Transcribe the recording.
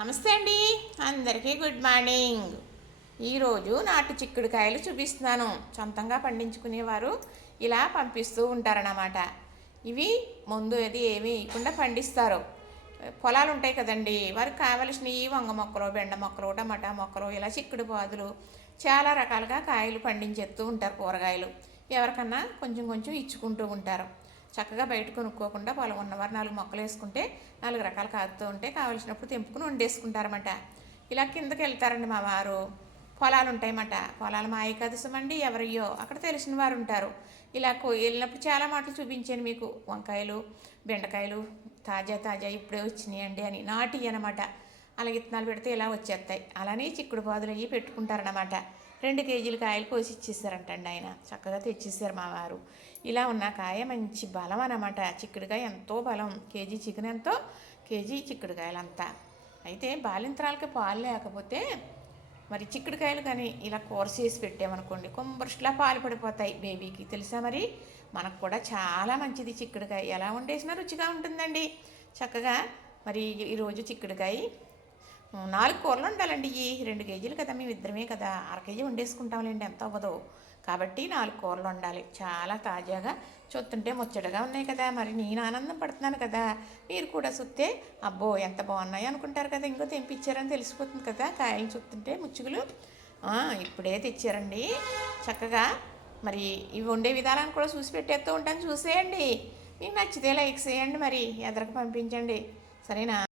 నమస్తే అండి. అందరికీ గుడ్ మార్నింగ్. ఈరోజు నాటు చిక్కుడుకాయలు చూపిస్తున్నాను. సొంతంగా పండించుకునేవారు ఇలా పంపిస్తూ ఉంటారన్నమాట. ఇవి ముందు అది ఏమీ ఇవ్వకుండా పండిస్తారు. పొలాలు ఉంటాయి కదండి. వారికి కావలసినవి వంగ మొక్కలు బెండ మొక్కలు టమాటా మొక్కలు ఇలా చిక్కుడు పాదులు చాలా రకాలుగా కాయలు పండించేస్తూ ఉంటారు కూరగాయలు. ఎవరికన్నా కొంచెం కొంచెం ఇచ్చుకుంటూ ఉంటారు. చక్కగా బయట కొనుక్కోకుండా పొలం ఉన్నవారు నాలుగు మొక్కలు వేసుకుంటే నాలుగు రకాలు కాగుతూ ఉంటే కావలసినప్పుడు తెంపుకుని వండేసుకుంటారన్నమాట. ఇలా కిందకి వెళ్తారండి మా వారు. పొలాలు ఉంటాయన్నమాట. పొలాలు మా ఏకాదశం అండి ఎవరయ్యో అక్కడ తెలిసిన వారు ఉంటారు. ఇలా వెళ్ళినప్పుడు చాలా మాటలు చూపించాను మీకు. వంకాయలు బెండకాయలు తాజా తాజా ఇప్పుడే వచ్చినాయండి అని. నాటి అనమాట అలా విత్తనాలు పెడితే ఇలా వచ్చేస్తాయి. అలానే చిక్కుడు పాదులు అయ్యి పెట్టుకుంటారనమాట రెండు కేజీల కాయలు కోసి ఇచ్చేసారంటండి ఆయన. చక్కగా తెచ్చేసారు మా వారు. ఇలా ఉన్న కాయ మంచి బలం అనమాట చిక్కుడుకాయ ఎంతో బలం. కేజీ చికెన్ ఎంతో కేజీ చిక్కుడుకాయలంతా. అయితే బాలింతరాలకి పాలు లేకపోతే మరి చిక్కుడుకాయలు కానీ ఇలా కూర చేసి పెట్టామనుకోండి కొంబరుషులా పాలు పడిపోతాయి బేబీకి. తెలుసా మరి? మనకు కూడా చాలా మంచిది చిక్కుడుకాయ. ఎలా వండేసినా రుచిగా ఉంటుందండి. చక్కగా మరి ఈరోజు చిక్కుడుకాయ నాలుగు కూరలు ఉండాలండి ఈ రెండు కేజీలు కదా మేము ఇద్దరమే కదా. అర కేజీ వండేసుకుంటాంలేండి ఎంత అవ్వదు. కాబట్టి నాలుగు కూరలు ఉండాలి చాలా తాజాగా చూస్తుంటే ముచ్చటగా ఉన్నాయి కదా. మరి నేను ఆనందం పడుతున్నాను కదా. మీరు కూడా చూస్తే అబ్బో ఎంత బాగున్నాయి అనుకుంటారు కదా. ఇంకో తెంపించారని తెలిసిపోతుంది కదా. కాయలు చూస్తుంటే ముచ్చుగులు. ఇప్పుడే తెచ్చారండి. చక్కగా మరి ఇవి వండే విధానాన్ని కూడా చూసి పెట్టేస్తూ ఉంటాను. చూసేయండి. మీకు నచ్చితే లైక్ చేయండి మరి ఎదరకు పంపించండి. సరేనా?